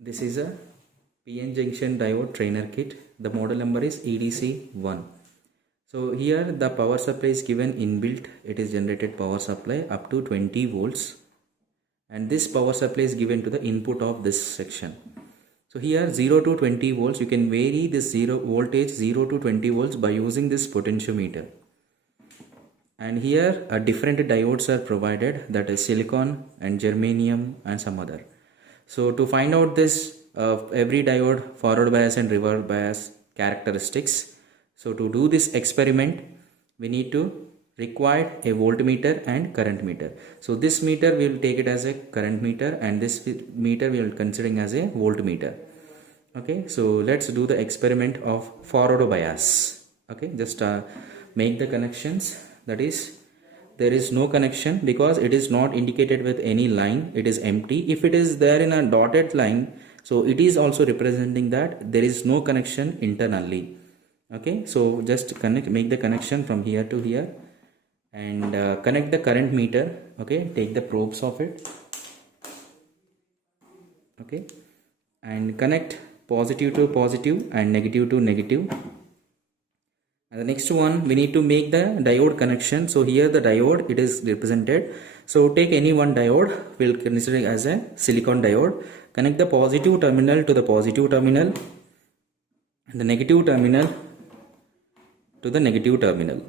This is a PN junction diode trainer kit. The model number is EDC-1. So here the power supply is given inbuilt. It is generated power supply up to 20 volts, and this power supply is given to the input of this section. So here 0 to 20 volts, you can vary this voltage 0 to 20 volts by using this potentiometer. And here different diodes are provided, that is silicon and germanium and some other. So to find out this every diode forward bias and reverse bias characteristics, so to do this experiment we need to require a voltmeter and current meter. So this meter we will take it as a current meter, and this meter we are considering as a voltmeter. Okay, so let's do the experiment of forward bias. Okay, just make the connections. That is, there is no connection because it is not indicated with any line, it is empty. If it is there in a dotted line, so it is also representing that there is no connection internally. Okay, so just make the connection from here to here, and connect the current meter. Okay, take the probes of it. Okay, and connect positive to positive and negative to negative. And the next one, we need to make the diode connection. So here the diode, it is represented. So take any one diode, we'll consider it as a silicon diode. Connect the positive terminal to the positive terminal and the negative terminal to the negative terminal,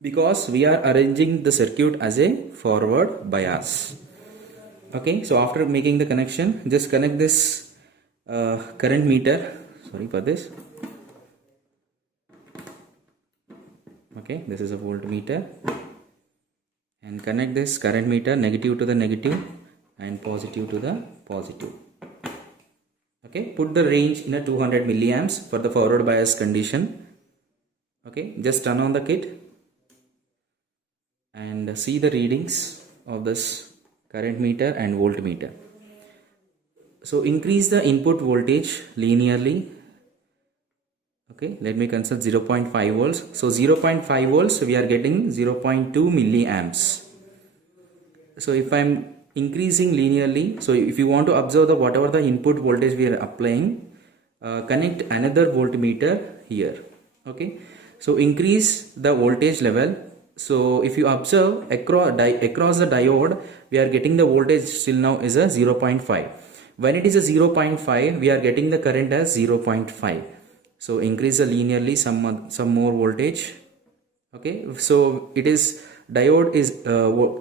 because we are arranging the circuit as a forward bias. Okay, so after making the connection, just connect this current meter. Sorry for this. Okay, this is a voltmeter, and connect this current meter negative to the negative and positive to the positive. Okay, put the range in a 200 milliamps for the forward bias condition. Okay, just turn on the kit and see the readings of this current meter and voltmeter. So increase the input voltage linearly. Okay, let me consider 0.5 volts. So 0.5 volts we are getting 0.2 milliamps. So if I am increasing linearly, so if you want to observe the whatever the input voltage we are applying, connect another voltmeter here. Okay, so increase the voltage level. So if you observe across the diode, we are getting the voltage still now is a 0.5. When it is a 0.5, we are getting the current as 0.5. So increase the linearly some more voltage. Okay, so it is diode is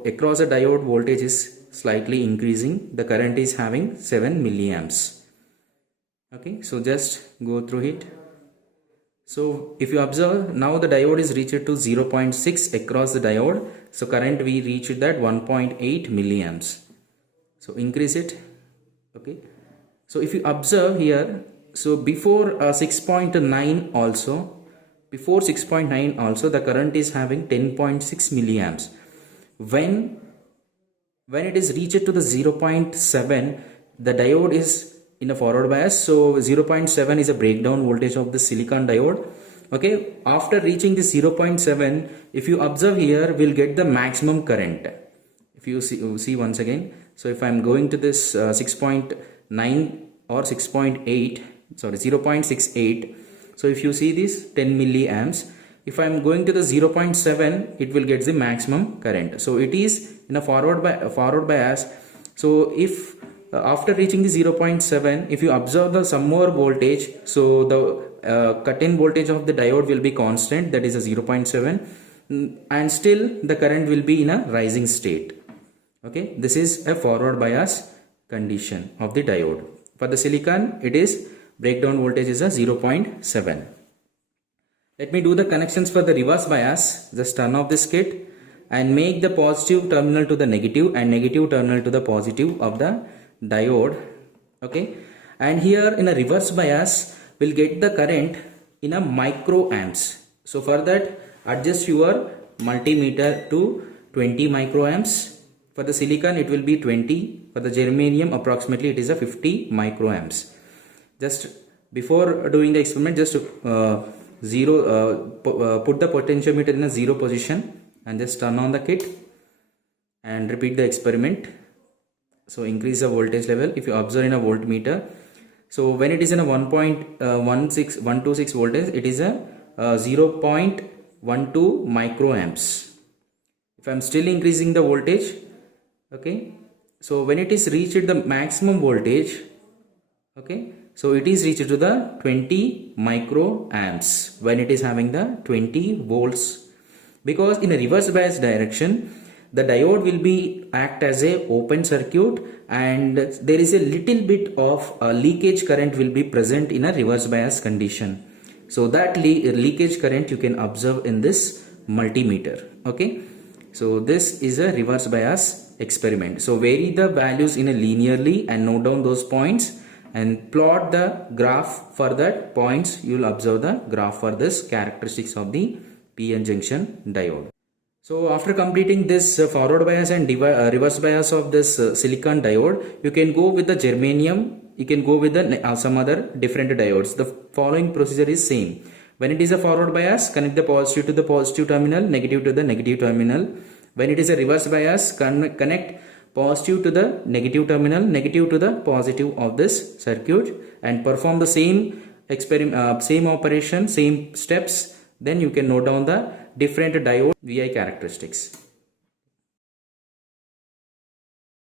across the diode voltage is slightly increasing. The current is having 7 milliamps. Okay, so just go through it. So if you observe, now the diode is reached to 0.6 across the diode. So current we reached that 1.8 milliamps. So increase it. Okay, so if you observe here, so before 6.9 also, the current is having 10.6 milliamps. When it is reached to the 0.7, the diode is in a forward bias. So 0.7 is a breakdown voltage of the silicon diode. Okay, after reaching the 0.7, if you observe here, we'll get the maximum current. If you see once again, so if I'm going to this 6.9 or 6.8, sorry, 0.68, so if you see this 10 milliamps, if I am going to the 0.7, it will get the maximum current. So it is in a forward bias. So if after reaching the 0.7, if you observe some more voltage, so the cut-in voltage of the diode will be constant, that is a 0.7, and still the current will be in a rising state. Okay, this is a forward bias condition of the diode. For the silicon, it is breakdown voltage is a 0.7. Let me do the connections for the reverse bias. Just turn off this kit and make the positive terminal to the negative and negative terminal to the positive of the diode. Okay, and here in a reverse bias we'll get the current in a microamps. So for that, adjust your multimeter to 20 microamps. For the silicon it will be 20. For the germanium approximately it is a 50 microamps. Just before doing the experiment, just put the potentiometer in a 0 position and just turn on the kit and repeat the experiment. So increase the voltage level if you observe in a voltmeter. So when it is in a 1.126 voltage, it is a 0.12 microamps. If I am still increasing the voltage, okay, so when it is reached the maximum voltage, okay, so it is reached to the 20 microamps when it is having the 20 volts, because in a reverse bias direction the diode will be act as a open circuit and there is a little bit of leakage current will be present in a reverse bias condition. So that leakage current you can observe in this multimeter. Okay, so this is a reverse bias experiment. So vary the values in a linearly and note down those points and plot the graph for that points. You will observe the graph for this characteristics of the PN junction diode. So after completing this forward bias and reverse bias of this silicon diode, you can go with the germanium, you can go with the some other different diodes. The following procedure is same. When it is a forward bias, connect the positive to the positive terminal, negative to the negative terminal. When it is a reverse bias, connect positive to the negative terminal, negative to the positive of this circuit, and perform the same experiment, same operation, same steps. Then you can note down the different diode VI characteristics.